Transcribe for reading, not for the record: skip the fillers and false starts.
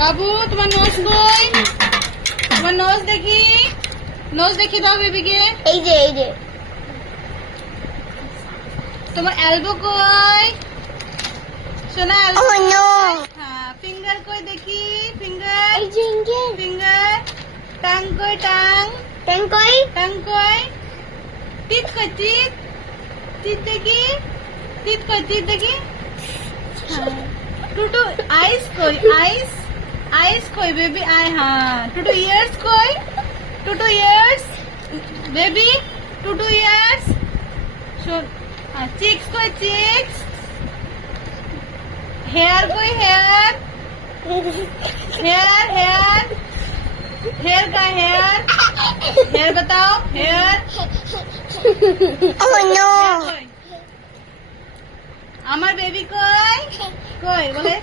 বাবু তোমার নোজ কই? তোমার নোজ দেখি দাও বেবিকে। এই যে তোমার এলবো কই? সোনা এলবো। Oh no! হ্যাঁ, ফিঙ্গার কই দেখি? ফিঙ্গার এই যে ইঙ্গে ফিঙ্গার। টাং কই টাং? টাং কই? টাং কই? টিথ কই টিথ? টিথ দেখি? টিথ কই টিথ দেখি? হ্যাঁ। টুটু আইস কই? আইস কই বেবি? আই হ্যাঁ। টুটু ইয়ার্স কই? Tutu years baby? Tutu years. শোন চিক্স কই চিক্স? हेयर कोई हेयर का हेयर बताओ हेयर Oh no! আমার বেবি কই বলে